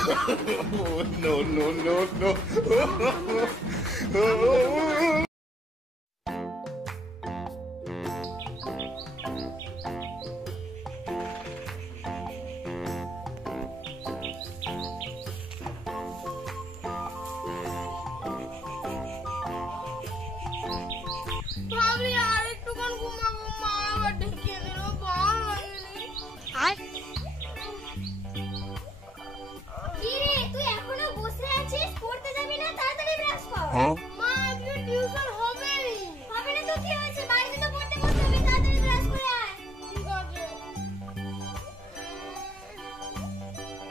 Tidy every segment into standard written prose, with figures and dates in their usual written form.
No, no, no, no. ভাবলি আর একটুখান ঘুমাবো, মা আবার ডেকে দিল, ভালো লাগেনি। কি রে, তুই এখনো বসে আছিস? পড়তে যাবি না? তাড়াতাড়ি ব্রাশ কর। মা আজকে টিউশন হবে হবে না তো কি হয়েছে? বাড়িতে তো পড়তে বসতে হবে, তাড়াতাড়ি ব্রাশ করে আয়। ঠিক আছে।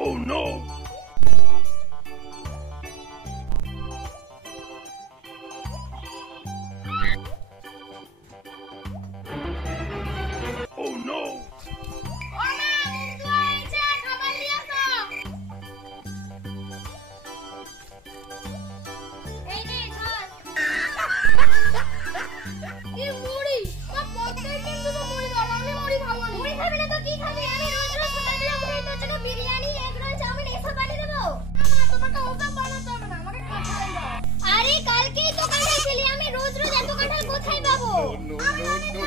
Oh no! Oh no! ও মা, বন্ধু হয়েছে, খাবার নিয়ে আসো। এই নে ধর। কি মুড়ি? মা প্রত্যেকদিন শুধু মুড়ি দাও, আমি মুড়ি খাবো না। মুড়ি খাবি না তো কি খাবি? আমি রোজ রোজ সকালবেলা উঠে তোর জন্য বিরিয়ানি, এগ রোল, চাউমিন এসব বানিয়ে দেবো। মা তোমাকে ওসব বানাতে হবে না, আমাকে কাঁঠাল দাও। আরে কালকেই তো কাঁঠাল খেলি, আমি রোজ রোজ এত কাঁঠাল কোথায় পাবো? No, no, no.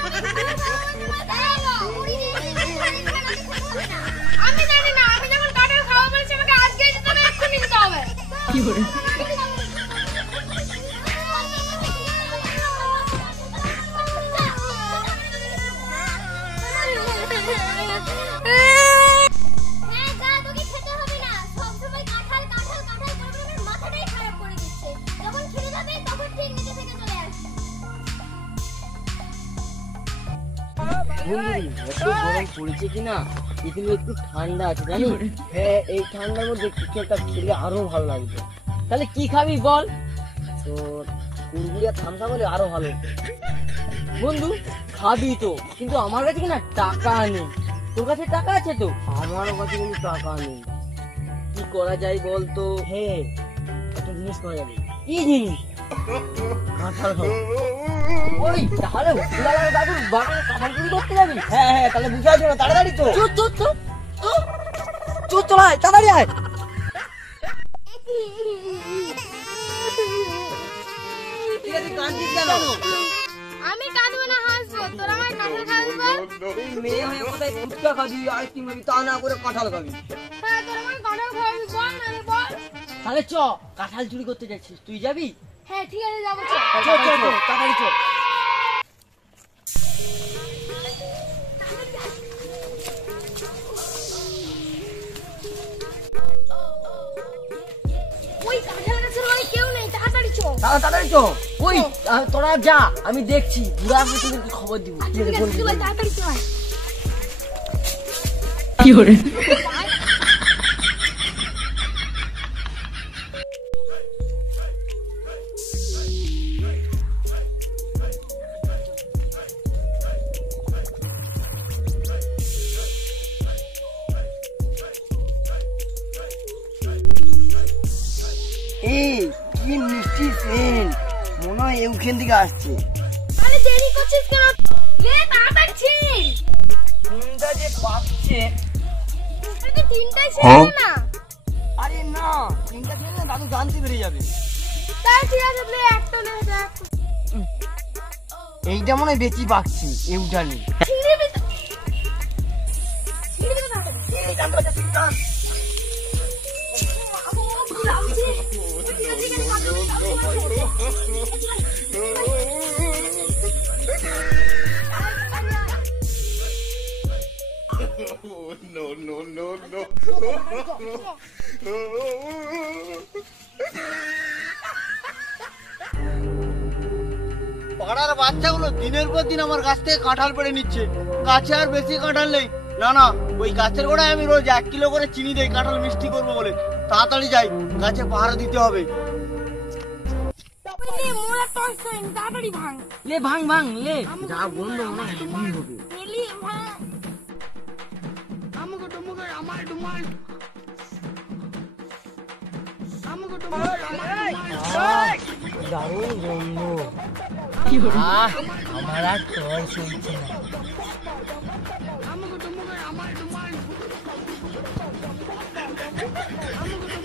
মুড়ি দিয়ে আমি জানি না, আমি যখন কাঁঠাল খাওয়া বলছি আমাকে আজকেই দিতে হবে, এক্ষুনি দিতে হবে। কি করে? হ্যাঁ যা, তোকে খেতে হবে না। সবসময় কাঁঠাল কাঁঠাল কাঁঠাল করে করে আমার মাথাটাই খারাপ করে দিচ্ছে। যখন খেতে যাবে তখন ঠিক নিজে থেকে চলে আসবে। বন্ধুরি এত গরম পড়েছে কিনা, কিন্তু একটু ঠান্ডা আছে জানি। হ্যাঁ, এই ঠান্ডার মধ্যে কিছু একটা খেলে আরো ভালো লাগবে। তাহলে কি খাবি বল? তো কুড়গুড়িয়া থামসা বলে আরো ভালো হতো। বন্ধু খাবি তো, কিন্তু আমার কাছে কিনা টাকা নেই। তোর কাছে টাকা আছে তো? আমারও কাছে কিন্তু টাকা নেই। কি করা যায় বল তো? হ্যাঁ, একটা জিনিস করা যাবে। কি জিনিস? কাঁঠাল খাবো। ওই তাহলে হুলালা দাদুর বাগানে কাঁঠাল চুরি করতে যাবি? হ্যাঁ হ্যাঁ, তাহলে বুঝে আসবে না, তাড়াতাড়ি তো চল চল চল চল চল আয়, তাড়াতাড়ি আয়। ঠিক আছে, কাঁদছিস কেন? আমি কাঁদবো না, হাসবো। তোর আমার কাঁঠাল খাবি বল? এই মেয়ে হয়ে কোথায় ফুচকা খাবি, আইসক্রিম খাবি, তা না করে কাঁঠাল খাবি? হ্যাঁ, তোর আমার কাঁঠাল খাবি বল, না রে বল। তাহলে চ, কাঁঠাল চুরি করতে যাচ্ছিস, তুই যাবি? হ্যাঁ ঠিক আছে, যাবো। চল চল চল, তাড়াতাড়ি চল। ওই কাঁঠাল গাছের ওই কেউ নেই, তাড়াতাড়ি চল। তাড়াতাড়ি চল। ওই তোরা যা, আমি দেখছি, বুড়া আসলে তোদেরকে খবর দিব। ঠিক আছে, তুই তাড়াতাড়ি চল। কি করে? এই কি মিষ্টি সেন্ট, মনে হয় এইখান থেকে আসছে। আরে দেরি করছিস কেন? লে তাড়াতাড়ি ছিল। কোনটা যে পাচ্ছে? তুই তিনটাই ছিল না? আরে না, তিনটা ছিল না, দাদু জানতে পেরে যাবে। তাই ঠিক আছে, লে একটা নে, দেখ। এইটা মনে হয় বেশি পাচ্ছি, এইটা নেই। ছিঁড়ে দে তো। ছিঁড়ে দে তাড়াতাড়ি। এই জানতে পারছিস না? No, no, no, no. পাড়ার বাচ্চাগুলো দিনের পর দিন আমার গাছ থেকে কাঁঠাল পেড়ে নিচ্ছে। গাছে আর বেশি কাঁঠাল নেই। না না, ওই গাছের গোড়ায় আমি রোজ 1 কিলো করে চিনি দেই কাঁঠাল মিষ্টি করবো বলে। তাড়াতাড়ি যাই, গাছে পাহারা দিতে হবে। লে মোরা টস কইন, তাড়াতাড়ি ভাঙ। লে ভাঙ ভাঙ লে, যা বন্ধ মনে হয় হেভি হবে। লে ভাঙ। আমাকে ডুমুকে আমার ডুমাল। আমাকে ডুমুকে আমার ডুমাল। দারুণ গন্ধ। আমার আর টয় চলছে না। আমাকে ডুমুকে আমার ডুমাল। আমাকে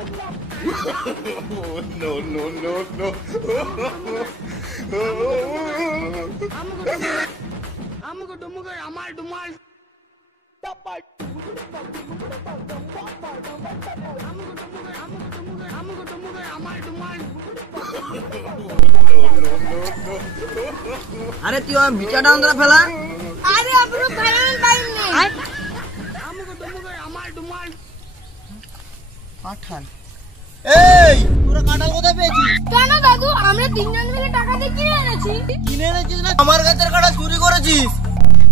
Oh, no, no, no, no. আরে তুই আমার বিচারটা অন্তরা ফেলা। আরে আপনার ফেলানোর টাইম নেই। কাঁঠাল, এই তোরা কাঁঠাল কোথায় পেয়েছিস? কেন দাদু, আমরা তিনজন মিলে টাকা দিয়ে কিনে এনেছি। কিনে এনেছিস না আমার গাছের কাঁঠাল চুরি করেছিস?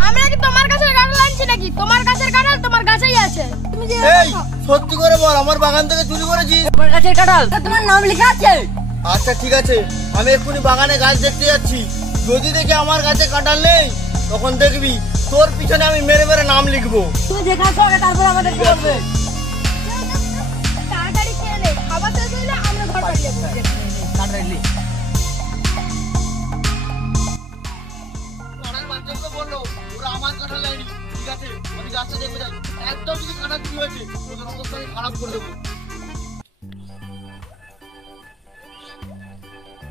আমরা কি তোমার কাছের কাঁঠাল আনছি নাকি? তোমার কাছের কাঁঠাল তোমার কাছেই আছে। তুমি যে এই সত্যি করে বল, আমার বাগান থেকে চুরি করেছিস? তোমার কাছের কাঁঠাল তোমার নাম লেখা আছে। আচ্ছা ঠিক আছে, আমি এক্ষুনি বাগানে গাছ দেখতে যাচ্ছি। যদি দেখি আমার গাছে কাঁঠাল নেই, তখন দেখবি তোর পিছনে আমি মেরে মেরে নাম লিখবো। তুমি দেখাচ্ছ আগে, তারপর আমাদের বলবে। তাড়াতাড়ি খেয়ে নে, খাবার শেষ হইলে আমরা ঘর বাড়ি যাবো। কাঁঠাল বাচ্চাকে বললো ওরা আমার কাঁঠাল নেয়নি। ঠিক আছে, আমি গাছটা দেখবো যাই। একদম যদি কাঁঠাল চুরি হয়েছে তোদের অবস্থা আমি খারাপ করে দেবো।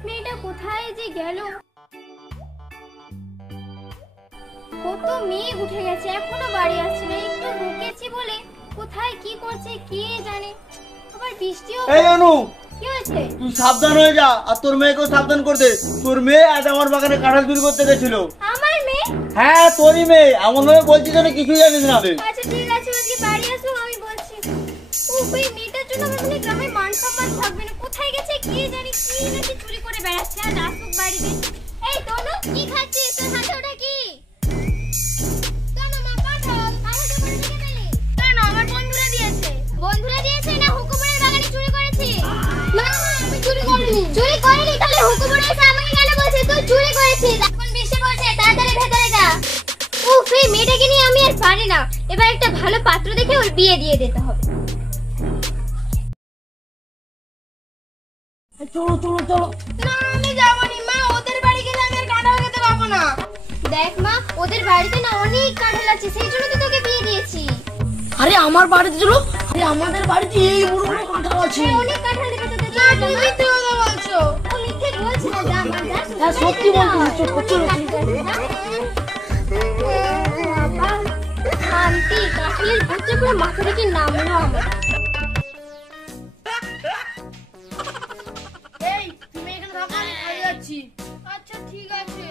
মেয়েটা কোথায় যে গেল? কত মেয়ে উঠে গেছে, এখনো বাড়ি আসছে না। একটু ঢুকেছি বলে কোথায় কি করছে কে জানে। আবার বৃষ্টিও। এই অনু, কি হয়েছে? তুই সাবধান হয়ে যা, আর তোর মেয়েকেও সাবধান করে দে। তোর মেয়ে আজ আমার বাগানে কাঁঠাল চুরি করতে গেছিল। আমার মেয়ে? হ্যাঁ তোরই মেয়ে, এমন ভাবে বলছিস যেন কিছুই জানিস না। আচ্ছা ঠিক আছে, আজকে বাড়ি আসো, আমি বলছি। ওই মেয়েটার জন্য আমার মনে গ্রামে মান সম্মান থাকবে না। কোথায় গেছে কে জানি, কি নাকি চুরি করে বেড়াচ্ছে। আর আসুক বাড়িতে। এই তনু, কি খাচ্ছিস? তোর হাতে ওটা কি? তনু মা, কাঁঠাল কাঁঠাল কোথা থেকে পেলি? কেন, আমার বন্ধুরা দিয়েছে। বন্ধুরা দিয়েছে না হুকুমের বাগানে চুরি করেছিস? না, আমি চুরি করিনি। চুরি করেনি? তাহলে হুকুমের এসে আমাকে কেন বলছিস তুই চুরি করেছিস? এখন বৃষ্টি পড়ছে, তাড়াতাড়ি ভেতরে যা। উফ, এই মেয়েটাকে নিয়ে আমি আর পারি না। এবার একটা ভালো পাত্র দেখে ওর বিয়ে দিয়ে দিতে হবে। চলো চলো চলো। না, আমি যাবনি মা, ওদের বাড়ি গেলে আমি আর কাঁঠাল খেতে পাবো না। দেখ মা, ওদের বাড়িতে না অনেক কাঁঠাল আছে, সেই জন্য তো তোকে বিয়ে দিয়েছি। আরে আমার বাড়িতে চলো। আরে আমাদের বাড়িতে এই বড় বড় কাঁঠাল আছে। অনেক কাঁঠাল দেবে তোকে। না, তুমি মিথ্যে কথা বলছো। ও মিথ্যে বলছি না, যা মা যা। হ্যাঁ, সত্যি বলছি, চলো। বাবা, শান্তি, কাঁঠালের ভূতটা পুরো মাথা থেকে নামলো আমার। এই, তুমি এখানে থাকো, আমি খাই যাচ্ছি। আচ্ছা ঠিক আছে।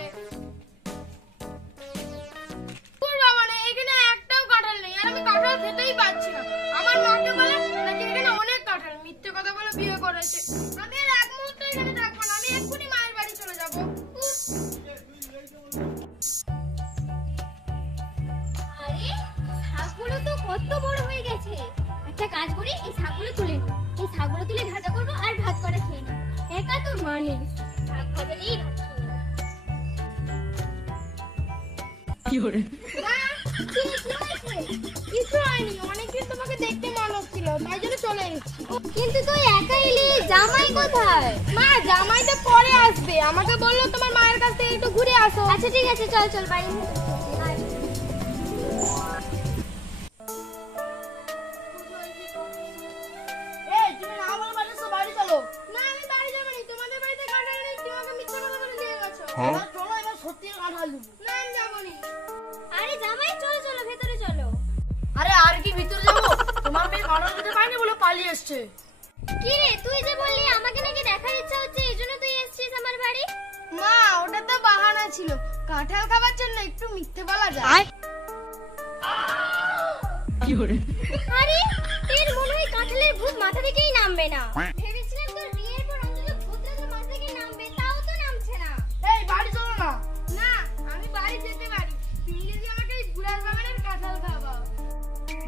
তোর বাবা নেই, এখানে একটাও কাঁঠাল নেই, আর আমি কাঁঠাল খেতেই পাচ্ছি না। আমার মাকে বলে নাকি এখানে অনেক কাঁঠাল, মিথ্যে কথা বলে বিয়ে করেছে। আমি আর এক মুহূর্ত এখানে থাকবো না, আমি এক্ষুনি মায়ের বাড়ি চলে যাবো। আরে শাকগুলো তো কত বড় হয়ে গেছে। একটা কাজ করি, এই শাকগুলো তুলে নিই। এই শাকগুলো তুলে ভাজা করবো আর ভাত করে খেয়ে নিই। একা তো মানে শাক ভাজালেই ভাত খাবো। কি হয়েছে? কিছু হয়নি, অনেকদিন তোমাকে দেখতে মনে হচ্ছিল, তাই জন্য চলে এসেছি। কিন্তু তুই একা এলি, জামাই কোথায়? মা, জামাই তো পরে আসবে, আমাকে বললো তোমার মায়ের কাছ থেকে একটু ঘুরে আসো। আচ্ছা ঠিক আছে, চল চল বাড়ি। এই, তুমি না বলে বাড়ি এসো, বাড়ি চলো। না, আমি বাড়ি যাবো না, তোমাদের বাড়িতে কাঁঠাল নেই, তুমি আমাকে মিথ্যা কথা বলে দিয়ে গেছো। এবার চলো, এবার সত্যি কাঁঠাল দেবো। না, আমি যাবো না। আরে জামাই চলো চলো, ভেতরে চলো। আরে আর কি ভিতরে যাবো? তোমার মেয়ে কাঁঠাল খেতে পায়নি বলে পালিয়ে এসছে। কি রে, তুই যে বললি আমাকে নাকি দেখার ইচ্ছা হচ্ছে, এই জন্য তুই এসেছিস আমার বাড়ি? মা, ওটা তো বাহানা ছিল, কাঁঠাল খাবার জন্য একটু মিথ্যে বলা যায়। আরে এর মনে হয় কাঁঠালের ভূত মাথা থেকেই নামবে না। ভেবেছিলাম তোর বিয়ের পর অন্তত ভূতটা তো মাথা থেকেই নামবে, তাও তো নামছে না। এই, বাড়ি চলো না। না, আমি বাড়ি যেতে পারি, তুমি যদি আমাকে এই বুড়ার বাগানের কাঁঠাল খাওয়াও।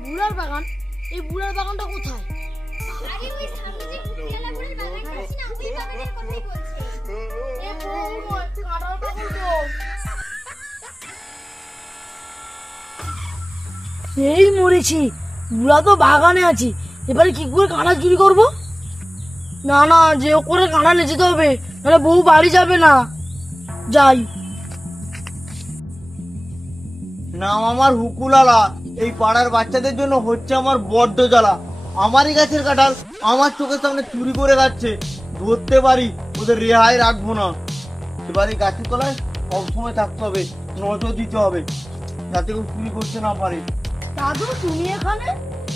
বুড়ার বাগান? এই বুড়ার বাগানটা কোথায়? আরে ওই সামনে যে ভূতওয়ালা বুড়ির বাগানটা আছে না, ওই বাগানের কথাই বলছি। এ বৌমা, কাঁঠালটা কোথায়? এই মরেছি, বুড়া তো বাগানে আছি, এবারে কি করে কাঁঠাল চুরি করবো? না না, যে করে কাঁঠালে যেতে হবে, নাহলে বউ বাড়ি যাবে না। যাই। নাম আমার হুকুলালা। এই পাড়ার বাচ্চাদের জন্য হচ্ছে আমার বড্ড জ্বালা। আমারই গাছের কাঁঠাল আমার চোখের সামনে চুরি করে যাচ্ছে, ধরতে পারি ওদের রেহাই রাখবো না। এবারে গাছের তলায় সবসময় থাকতে হবে, নজর দিতে হবে যাতে কেউ চুরি করতে না পারে। দাদু তুমি এখানে?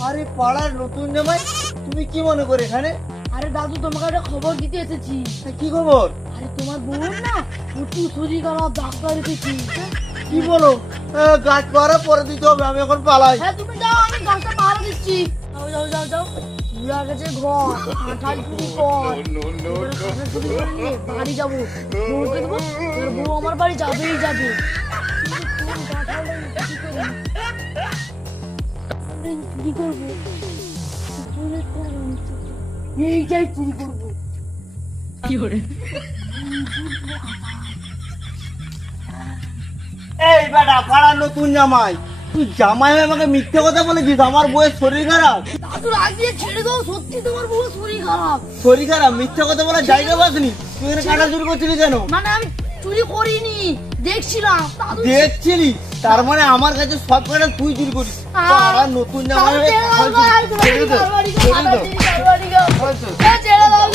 আরে পাড়ার নতুন জামাই, তুমি কি মনে করে এখানে? আরে দাদু তোমাকে একটা খবর দিতে এসেছি। কি খবর? আরে তোমার বোন না প্রচুর শরীর খারাপ, ডাক্তার এসেছি। কি বলো? গাছ পাড়া পরে দিতে হবে, আমি এখন পালাই। হ্যাঁ তুমি যাও, আমি গাছটা পাহারা দিচ্ছি। যাও যাও যাও যাও। বুড়া গেছে ঘর, কাঁঠাল চুরি কর। এবারে কাঁঠাল চুরি করে নিয়ে বাড়ি যাবো, বউকে দেবো, এবার বউ আমার বাড়ি যাবেই যাবে। কিন্তু কোন কাঁঠালটা চুরি করবো? চুরি করবো, এইটাই চুরি করবো। এই বেটা পাড়ার নতুন জামাই, তুই জামাই হয়ে আমাকে মিথ্যে কথা বলেছিস আমার বউয়ের শরীর খারাপ। দাদু রাগিয়ে ছেড়ে দাও, সত্যি তোমার বউ শরীর খারাপ। শরীর খারাপ মিথ্যে কথা বলার জায়গা পাসনি? তুই এখানে কাঁঠাল চুরি করছিলি কেন? মানে আমি চুরি করিনি, দেখছিলাম। দাদু দেখছিলি? তার মানে আমার কাছে সব কাঁঠাল তুই চুরি করিস। পাড়ার নতুন জামাই হয়ে কাঁঠাল চুরি। ছেড়ে দে, ছেড়ে দে। হয়েছে। ছেড়ে দাও,